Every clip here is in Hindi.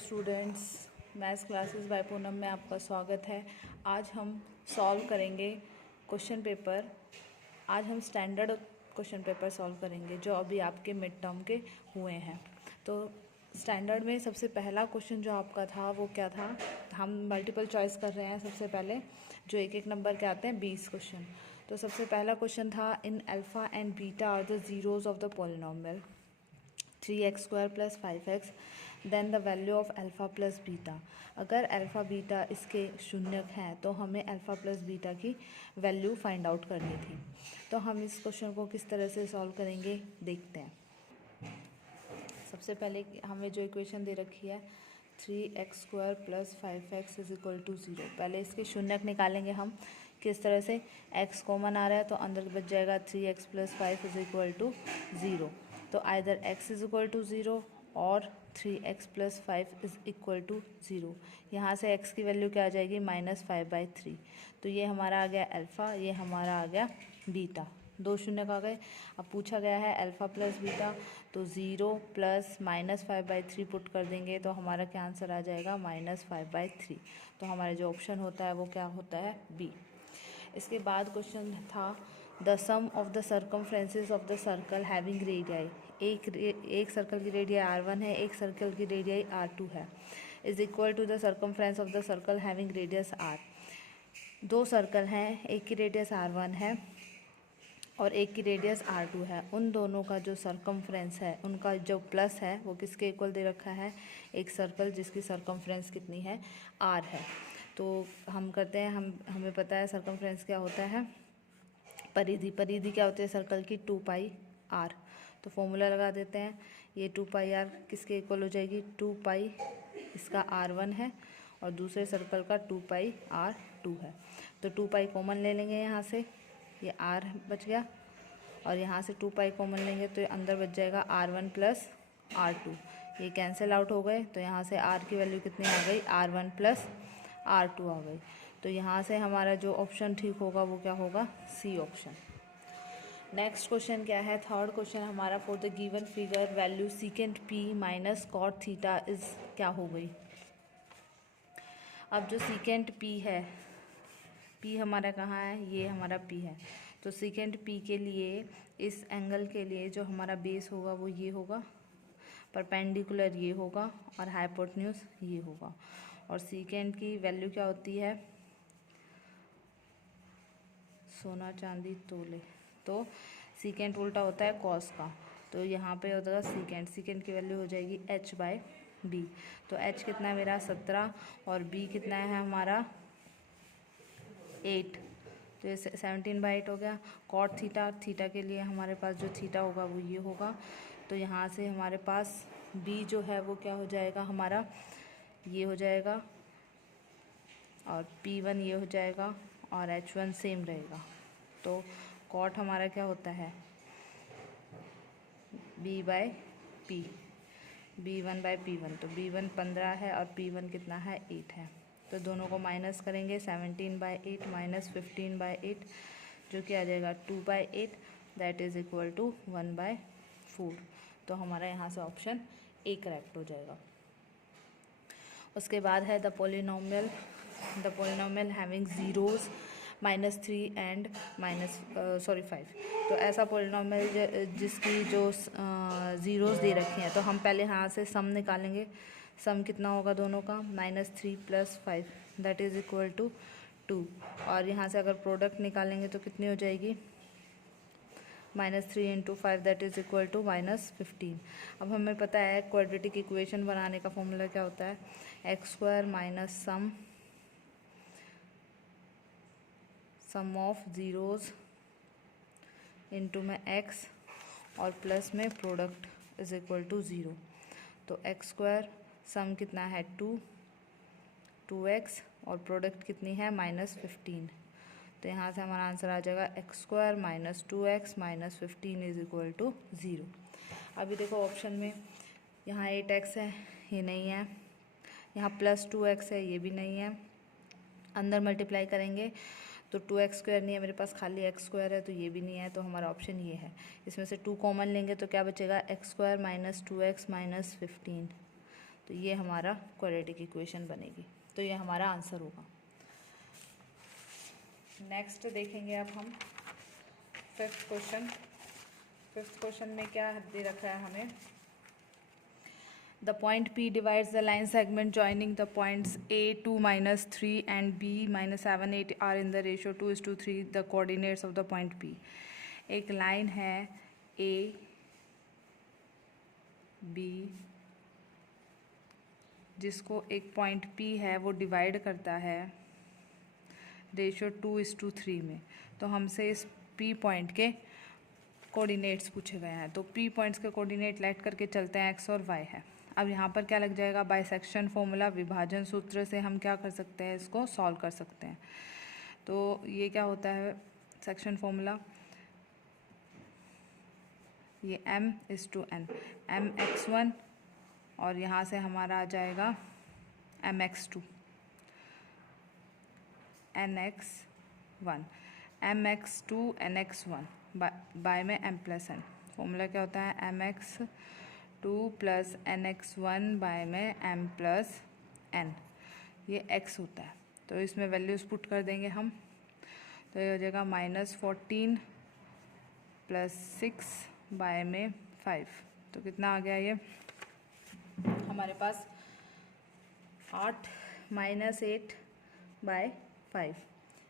Students, maths classes bye Poonam में आपका स्वागत है। आज हम सॉल्व करेंगे क्वेश्चन पेपर। आज हम स्टैंडर्ड क्वेश्चन पेपर सॉल्व करेंगे जो अभी आपके मिड टर्म के हुए हैं। तो स्टैंडर्ड में सबसे पहला क्वेश्चन जो आपका था वो क्या था? हम मल्टीपल चॉइस कर रहे हैं सबसे पहले, जो एक एक नंबर के आते हैं 20 क्वेश्चन। तो सबसे पहला क्वेश्चन था, in alpha and beta are the zeros of the polynomial 3x² + 5x, then the value of alpha plus beta. अगर अल्फ़ा बीटा इसके शून्यक हैं तो हमें अल्फ़ा प्लस बीटा की वैल्यू फाइंड आउट करनी थी। तो हम इस क्वेश्चन को किस तरह से सॉल्व करेंगे देखते हैं। सबसे पहले हमें जो इक्वेशन दे रखी है 3x² + 5x = 0। पहले इसके शून्यक निकालेंगे हम। किस तरह से? x कॉमन आ रहा है तो अंदर बच जाएगा 3x + 5 = 0। तो आइदर x = 0 और 3x + 5 = 0। यहाँ से x की वैल्यू क्या आ जाएगी? -5/3। तो ये हमारा आ गया अल्फ़ा, ये हमारा आ गया बीटा। दो शून्य आ गए। अब पूछा गया है अल्फ़ा प्लस बीटा, तो 0 + -5/3 पुट कर देंगे तो हमारा क्या आंसर आ जाएगा? -5/3। तो हमारा जो ऑप्शन होता है वो क्या होता है? बी। इसके बाद क्वेश्चन था, the sum of the circumferences of the circle having radii. एक सर्कल की रेडियाई r1 है, एक सर्कल की रेडियाई r2 है, is equal to the circumference of the circle having radius r। दो सर्कल हैं, एक की रेडियस r1 है और एक की रेडियस r2 है। उन दोनों का जो सर्कमफ्रेंस है, उनका जो प्लस है वो किसके इक्वल दे रखा है? एक सर्कल जिसकी सर्कमफ्रेंस कितनी है? r है। तो हम करते हैं, हमें पता है सर्कमफ्रेंस क्या होता है? परिधि। परिधि क्या होती है सर्कल की? 2πr। तो फॉर्मूला लगा देते हैं। ये 2πr किसके इक्वल हो जाएगी? 2π इसका r1 है और दूसरे सर्कल का 2πr2 है। तो 2π कॉमन ले लेंगे यहाँ से, ये r बच गया, और यहाँ से 2π कॉमन लेंगे तो अंदर बच जाएगा r1 + r2। ये कैंसिल आउट हो गए तो यहाँ से r की वैल्यू कितनी आ गई? r1 + r2 आ गई। तो यहाँ से हमारा जो ऑप्शन ठीक होगा वो क्या होगा? C option. नेक्स्ट क्वेश्चन क्या है? थर्ड क्वेश्चन हमारा, for the given figure value secant p - cot theta is क्या हो गई? अब जो सीकेंट p है, p हमारा कहाँ है? ये हमारा p है। तो सीकेंट p के लिए, इस एंगल के लिए जो हमारा बेस होगा वो ये होगा, परपेंडिकुलर ये होगा और हाइपोटेन्यूज ये होगा। और सीकेंट की वैल्यू क्या होती है? सोना चांदी तोले। तो सीकेंट उल्टा होता है कॉस का, तो यहाँ पे होता है सीकेंट। सीकेंट की वैल्यू हो जाएगी h/b। तो h कितना है मेरा? 17 और b कितना है हमारा? 8। तो ये 17/8 हो गया। कॉट थीटा, थीटा के लिए हमारे पास जो थीटा होगा वो ये होगा। तो यहाँ से हमारे पास b जो है वो क्या हो जाएगा हमारा? ये हो जाएगा, और p1 ये हो जाएगा और h1 सेम रहेगा। तो कॉट हमारा क्या होता है? b/p, b1/p1। तो b1 15 है और p1 कितना है? 8 है। तो दोनों को माइनस करेंगे, 17/8 - 15/8 जो कि आ जाएगा 2/8, दैट इज़ इक्वल टू 1/4। तो हमारा यहाँ से ऑप्शन ए करेक्ट हो जाएगा। उसके बाद है the polynomial having zeros -3 and -5। तो ऐसा पोलिनोमियल जिसकी जो ज़ीरोज़ दे रखी हैं, तो हम पहले यहाँ से सम निकालेंगे। सम कितना होगा दोनों का? -3 + 5 दैट इज़ इक्वल टू 2। और यहाँ से अगर प्रोडक्ट निकालेंगे तो कितनी हो जाएगी? -3 × 5 दैट इज़ इक्वल टू -15। अब हमें पता है क्वाड्रेटिक इक्वेशन बनाने का फॉर्मूला क्या होता है? x² - sum of zeros into में x और प्लस में प्रोडक्ट इज इक्वल टू 0। तो x² सम कितना है? 2x और प्रोडक्ट कितनी है? -15। तो यहाँ से हमारा आंसर आ जाएगा x² - 2x - 15 is equal to 0। अभी देखो ऑप्शन में यहाँ 8x है, ये नहीं है। यहाँ +2x है, ये भी नहीं है। अंदर मल्टीप्लाई करेंगे तो 2x² नहीं है मेरे पास, खाली x² है, तो ये भी नहीं है। तो हमारा ऑप्शन ये है। इसमें से 2 कॉमन लेंगे तो क्या बचेगा? x² - 2x - 15। तो ये हमारा क्वाड्रेटिक इक्वेशन बनेगी। तो ये हमारा आंसर होगा। नेक्स्ट देखेंगे अब हम फिफ्थ क्वेश्चन। फिफ्थ क्वेश्चन में क्या दे रखा है हमें, the point P divides the line segment joining the points A 2 minus 3 and B minus 7 8 are in the ratio 2:3 the coordinates of the point P। एक लाइन है A B जिसको एक पॉइंट P है वो डिवाइड करता है रेशियो 2:3 में। तो हमसे इस P पॉइंट के कोऑर्डिनेट्स पूछे गए हैं। तो P पॉइंट्स के कोऑर्डिनेट लेट करके चलते हैं x और y है। अब यहाँ पर क्या लग जाएगा, बाइसेक्शन फॉर्मूला, विभाजन सूत्र से हम क्या कर सकते हैं, इसको सॉल्व कर सकते हैं। तो ये क्या होता है सेक्शन फॉर्मूला, ये m/n, mx1 और यहाँ से हमारा आ जाएगा mx2 nx1, mx2 nx1 bye में m+n। फॉर्मूला क्या होता है, mx2 + nx1 बाय में m+n, ये x होता है। तो इसमें वैल्यूज़ पुट कर देंगे हम, तो ये हो जाएगा -14 + 6 बाय में 5। तो कितना आ गया ये हमारे पास 8 -8 बाय 5।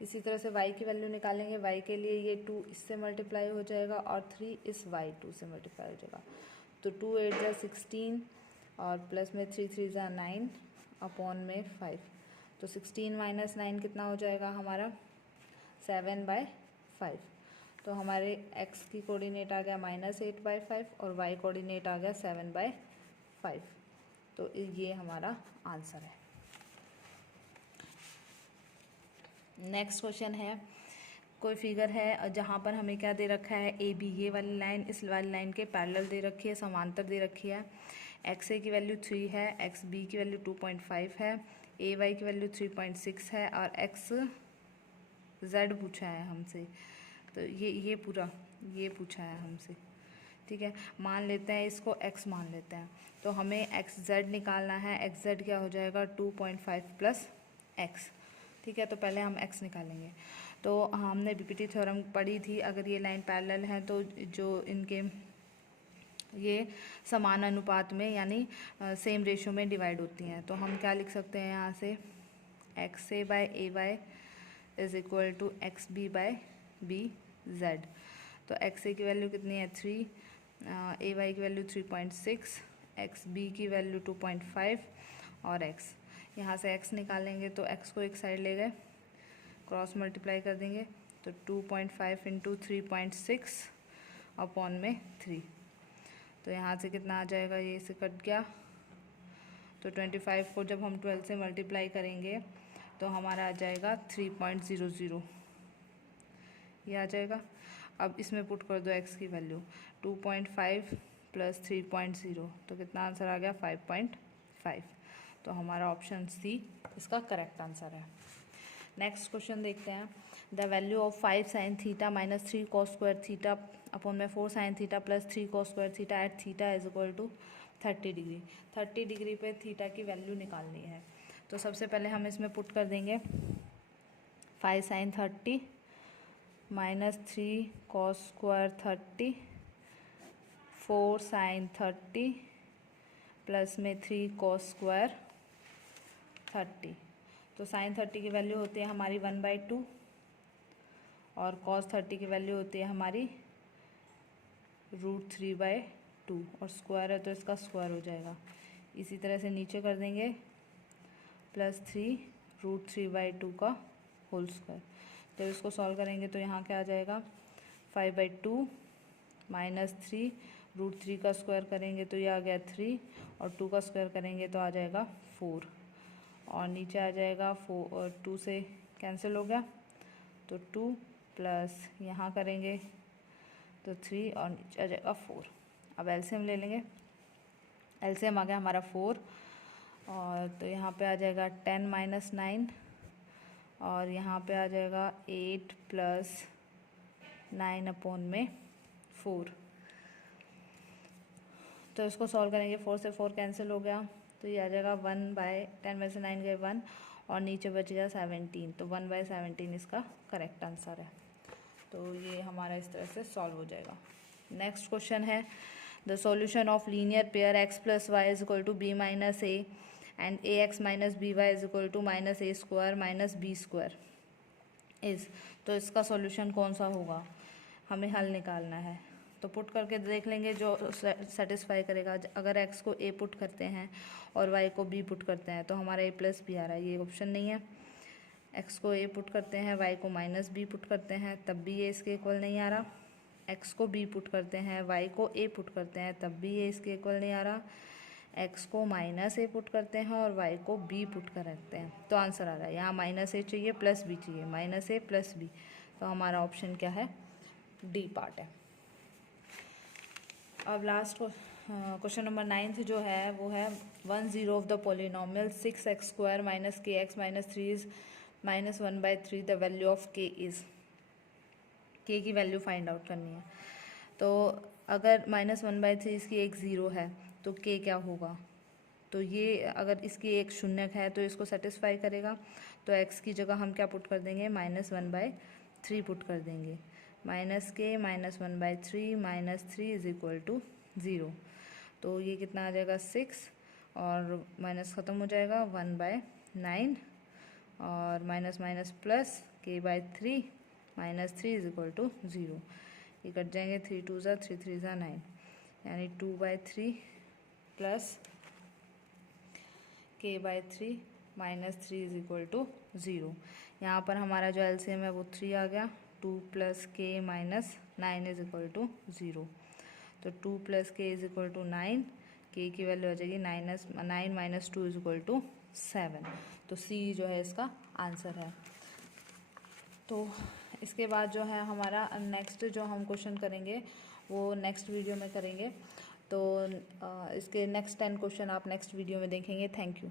इसी तरह से y की वैल्यू निकालेंगे। y के लिए ये 2 इससे मल्टीप्लाई हो जाएगा और 3 इस y2 से मल्टीप्लाई हो जाएगा। तो 2 8 = 16 और प्लस में 3 3 = 9 अपॉन में 5। तो 16 - 9 कितना हो जाएगा हमारा 7/5। तो हमारे x की कोऑर्डिनेट आ गया -8/5 और y कोऑर्डिनेट आ गया 7/5। तो ये हमारा आंसर है। नेक्स्ट क्वेश्चन है, कोई फिगर है जहाँ पर हमें क्या दे रखा है, ए बी, ये वाली लाइन इस वाली लाइन के पैरेलल दे रखी है, समांतर दे रखी है। एक्स ए की वैल्यू 3 है, एक्स बी की वैल्यू 2.5 है, ए वाई की वैल्यू 3.6 है और एक्स जेड पूछा है हमसे। तो ये पूरा ये पूछा है हमसे, ठीक है। मान लेते हैं इसको x मान लेते हैं। तो हमें एक्स जेड निकालना है। एक्स जेड क्या हो जाएगा 2.5 + x, ठीक है। तो पहले हम x निकालेंगे। तो हमने बीपीटी थ्योरम पढ़ी थी, अगर ये लाइन पैरेलल है तो जो इनके ये समान अनुपात में यानी सेम रेशो में डिवाइड होती हैं। तो हम क्या लिख सकते हैं यहाँ से, XA/AY = XB/BZ। तो XA की वैल्यू कितनी है 3, AY की वैल्यू 3.6, XB की वैल्यू 2.5 और x, यहाँ से x निकालेंगे तो x को एक साइड ले गए, क्रॉस मल्टीप्लाई कर देंगे। तो 2.5 × 3.6 अपॉन में 3। तो यहाँ से कितना आ जाएगा, ये से कट गया। तो 25 को जब हम 12 से मल्टीप्लाई करेंगे तो हमारा आ जाएगा 3.00, ये आ जाएगा। अब इसमें पुट कर दो x की वैल्यू 2.5 + 3.0, तो कितना आंसर आ गया 5.5। तो हमारा ऑप्शन सी इसका करेक्ट आंसर है। नेक्स्ट क्वेश्चन देखते हैं, the value of 5 sin θ - 3 cos² θ upon में 4 sin θ + 3 cos² θ at θ = 30 degree. 30 degree पे थीटा की वैल्यू निकालनी है। तो सबसे पहले हम इसमें पुट कर देंगे 5 sin 30 - 3 cos² 30, 4 sin 30 प्लस में 3 cos² 30। तो sin 30 की वैल्यू होती है हमारी 1/2 और cos 30 की वैल्यू होती है हमारी √3/2 और स्क्वायर है तो इसका स्क्वायर हो जाएगा। इसी तरह से नीचे कर देंगे +3 √3/2 का होल स्क्वायर। तो इसको सॉल्व करेंगे तो यहाँ क्या आ जाएगा 5/2 - 3 √3 का स्क्वायर करेंगे तो ये आ गया 3 और 2 का स्क्वायर करेंगे तो आ जाएगा 4 और नीचे आ जाएगा 4 और 2 से कैंसिल हो गया तो 2 प्लस यहाँ करेंगे तो 3 और नीचे आ जाएगा 4। अब एलसीएम ले लेंगे। एलसीएम आ गया हमारा 4 और तो यहाँ पे आ जाएगा 10 - 9 और यहाँ पे आ जाएगा 8 + 9 अपॉन में 4। तो इसको सॉल्व करेंगे, 4 से 4 कैंसिल हो गया तो ये आ जाएगा 1/10 में से 9 गए 1 और नीचे बच गया 17, तो 1/17 इसका करेक्ट आंसर है। तो ये हमारा इस तरह से सॉल्व हो जाएगा। नेक्स्ट क्वेश्चन है the solution of linear pair x + y = b - a and ax - by = -a² - b² is. तो इसका सॉल्यूशन कौन सा होगा, हमें हल निकालना है। तो पुट करके देख लेंगे जो सेटिस्फाई करेगा। अगर x को a पुट करते हैं और y को b पुट करते हैं तो हमारा a + b आ रहा है, ये ऑप्शन नहीं है। x को a पुट करते हैं, y को -b पुट करते हैं, तब भी ये इसके इक्वल नहीं आ रहा। x को b पुट करते हैं, y को a पुट करते हैं, तब भी ये इसके इक्वल नहीं आ रहा। x को -a पुट करते हैं और y को b पुट करते हैं, तो आंसर आ रहा है यहाँ -a चाहिए +b चाहिए, -a + b। तो हमारा ऑप्शन क्या है, डी पार्ट है। अब लास्ट क्वेश्चन नंबर 9 जो है वो है 1/0 of the polynomial 6x² - kx - 3 is -1/3 the value of k is. k की वैल्यू फाइंड आउट करनी है। तो अगर -1/3 इसकी एक 0 है तो k क्या होगा, तो ये अगर इसकी एक शून्यक है तो इसको सेटिस्फाई करेगा। तो x की जगह हम क्या पुट कर देंगे, -1/3 पुट कर देंगे। -k - 1/3 -3 = 0। तो ये कितना आ जाएगा 6 और माइनस ख़त्म हो जाएगा 1/9 और माइनस माइनस प्लस k/3 -3 = 0। ये कट जाएंगे, 3 2 ज़ा 3 3 ज़ा 9, यानी 2/3 प्लस k/3 -3 = 0। यहाँ पर हमारा जो एलसीएम है वो 3 आ गया। 2 + k - 9 = 0। तो 2 + k = 9, k की वैल्यू आ जाएगी 9 - 2 = 7। तो सी जो है इसका आंसर है। तो इसके बाद जो है हमारा नेक्स्ट जो हम क्वेश्चन करेंगे वो नेक्स्ट वीडियो में करेंगे। तो इसके नेक्स्ट 10 क्वेश्चन आप नेक्स्ट वीडियो में देखेंगे। Thank you.